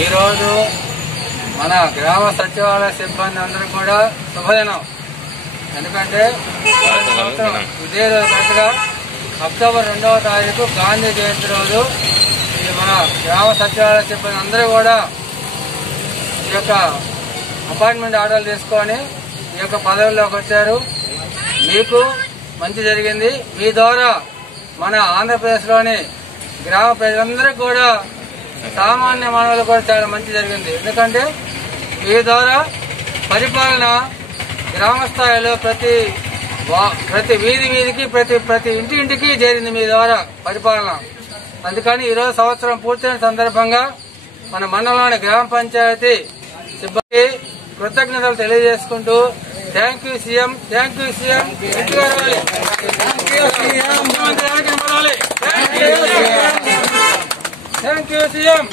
ఈరోజు మన గ్రామ సచివాలయ సిబ్బంది అందరూ కూడా శుభదినం. ఎందుకంటే ఇదే రోజు కరెక్ట్గా అక్టోబర్ 2వ తారీఖు గాంధీ జయంతి రోజు ఈ మన గ్రామ సచివాలయ సిబ్బంది అందరూ కూడా ఈ యొక్క అపాయింట్మెంట్ ఆర్డర్లు తీసుకొని ఈ యొక్క పదవుల్లోకి వచ్చారు. మీకు మంచి జరిగింది. మీ ద్వారా మన ఆంధ్రప్రదేశ్లోని గ్రామ ప్రజలందరికీ కూడా సామాన్య మానవులు కూడా చాలా మంచి జరిగింది. ఎందుకంటే మీ ద్వారా పరిపాలన గ్రామ స్థాయిలో ప్రతి వీధికి ప్రతి ఇంటికి చేరింది మీ ద్వారా పరిపాలన. అందుకని ఈరోజు సంవత్సరం పూర్తయిన సందర్భంగా మన మండలంలోని గ్రామ పంచాయతీ సిబ్బంది కృతజ్ఞతలు తెలియజేసుకుంటూ thank you CM, thank you CM, thank you CM.